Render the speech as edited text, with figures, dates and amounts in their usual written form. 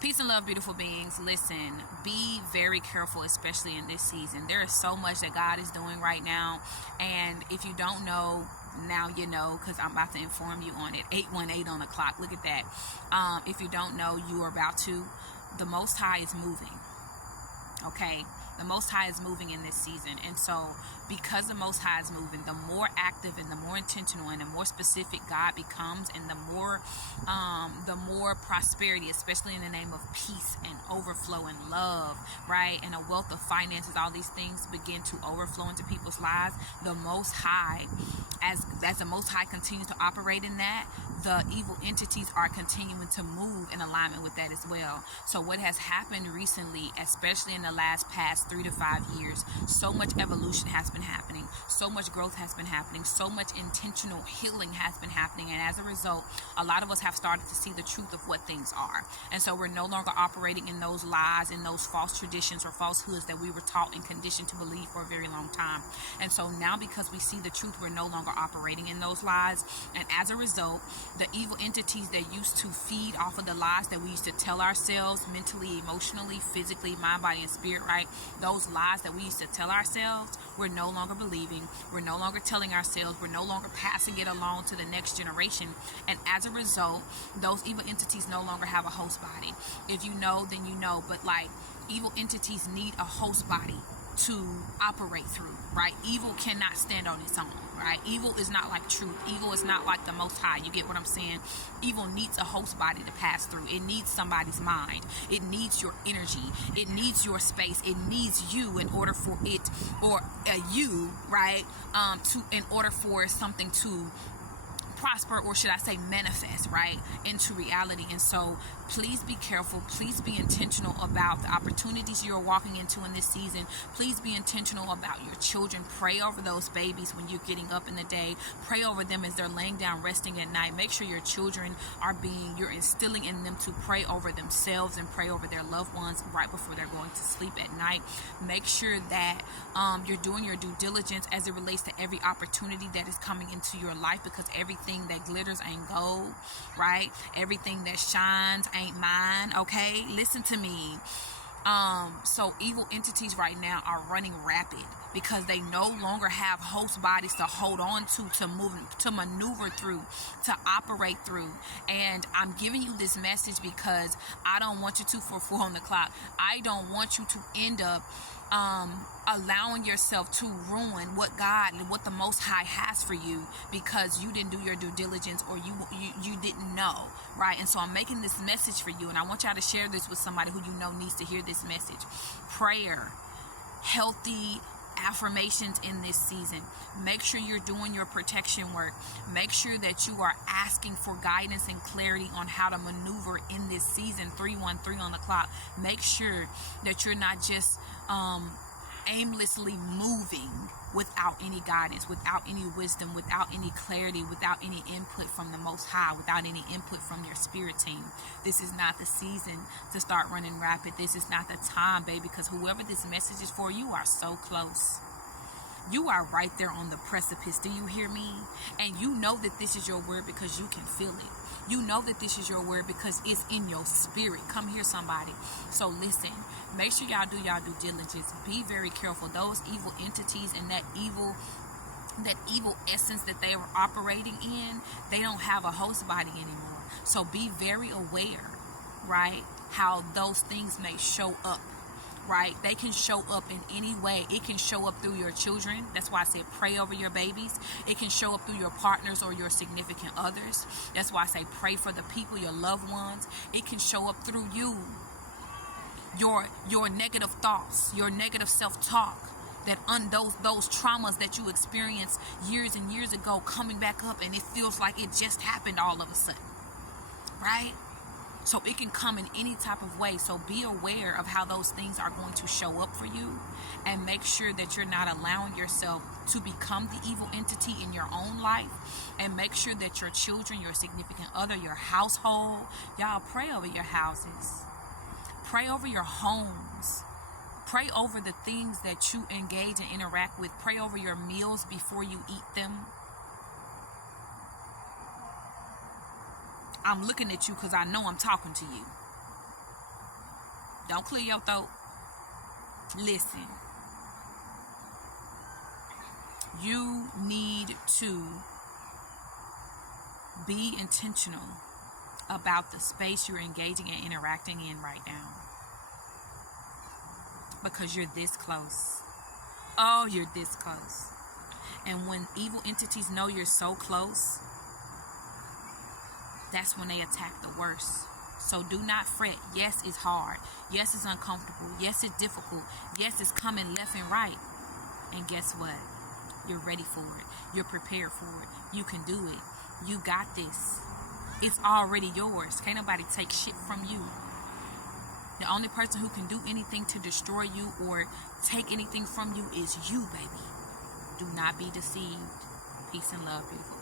Peace and love, beautiful beings. Listen, be very careful, especially in this season. There is so much that God is doing right now. And if you don't know, now you know, because I'm about to inform you on it. 818 on the clock. Look at that. If you don't know, you are about to. The Most High is moving. Okay? The Most High is moving in this season. And so because the Most High is moving, the more active and the more intentional and the more specific God becomes, and the more prosperity, especially in the name of peace and overflow and love, right? And a wealth of finances, all these things begin to overflow into people's lives. The Most High, as the Most High continues to operate in that, the evil entities are continuing to move in alignment with that as well. So what has happened recently, especially in the past 3 to 5 years, so much evolution has been happening, so much growth has been happening, so much intentional healing has been happening, and as a result, a lot of us have started to see the truth of what things are. And so we're no longer operating in those lies, in those false traditions or falsehoods that we were taught and conditioned to believe for a very long time. And so now, because we see the truth, we're no longer operating in those lies, and as a result, the evil entities that used to feed off of the lies that we used to tell ourselves mentally, emotionally, physically, mind, body, and spirit, right? Those lies that we used to tell ourselves, we're no longer believing. We're no longer telling ourselves. We're no longer passing it along to the next generation. And as a result, those evil entities no longer have a host body. If you know, then you know. But like, evil entities need a host body to operate through, right? Evil cannot stand on its own, right? Evil is not like truth. Evil is not like the Most High. You get what I'm saying? Evil needs a host body to pass through. It needs somebody's mind. It needs your energy. It needs your space. It needs you in order for it, or you, right? In order for something to prosper, or should I say manifest, right, into reality. And so please be careful. Please be intentional about the opportunities you're walking into in this season. Please be intentional about your children. Pray over those babies when you're getting up in the day. Pray over them as they're laying down resting at night. Make sure your children you're instilling in them to pray over themselves and pray over their loved ones right before they're going to sleep at night. Make sure that you're doing your due diligence as it relates to every opportunity that is coming into your life, because everything that glitters ain't gold, right? Everything that shines ain't mine. Okay, listen to me. So evil entities right now are running rapid because they no longer have host bodies to hold on to move, to maneuver through, to operate through. And I'm giving you this message because I don't want you to, for 4 on the clock, I don't want you to end up allowing yourself to ruin what God and what the Most High has for you because you didn't do your due diligence, or you didn't know, right? And so I'm making this message for you, and I want y'all to share this with somebody who you know needs to hear this message. Prayer, healthy affirmations in this season. Make sure you're doing your protection work. Make sure that you are asking for guidance and clarity on how to maneuver in this season. 313 on the clock. Make sure that you're not just aimlessly moving without any guidance, without any wisdom, without any clarity, without any input from the Most High, without any input from your spirit team. This is not the season to start running rapid. This is not the time, baby, because whoever this message is for, you are so close. You are right there on the precipice. Do you hear me? And you know that this is your word because you can feel it. You know that this is your word because it's in your spirit. Come here, somebody. So listen, make sure y'all do y'all due diligence. Be very careful. Those evil entities and that evil essence that they are operating in, they don't have a host body anymore. So be very aware, right, how those things may show up. Right? They can show up in any way. It can show up through your children. That's why I said pray over your babies. It can show up through your partners or your significant others. That's why I say pray for the people, your loved ones. It can show up through you. Your negative thoughts, your negative self-talk, that those traumas that you experienced years and years ago coming back up, and it feels like it just happened all of a sudden. Right? So it can come in any type of way. So be aware of how those things are going to show up for you, and make sure that you're not allowing yourself to become the evil entity in your own life. And make sure that your children, your significant other, your household, y'all pray over your houses. Pray over your homes. Pray over the things that you engage and interact with. Pray over your meals before you eat them. I'm looking at you because I know I'm talking to you. Don't clear your throat. Listen. You need to be intentional about the space you're engaging and interacting in right now. Because you're this close. Oh, you're this close. And when evil entities know you're so close, that's when they attack the worst. So do not fret. Yes, it's hard. Yes, it's uncomfortable. Yes, it's difficult. Yes, it's coming left and right. And guess what? You're ready for it. You're prepared for it. You can do it. You got this. It's already yours. Can't nobody take shit from you. The only person who can do anything to destroy you or take anything from you is you, baby. Do not be deceived. Peace and love, beautiful.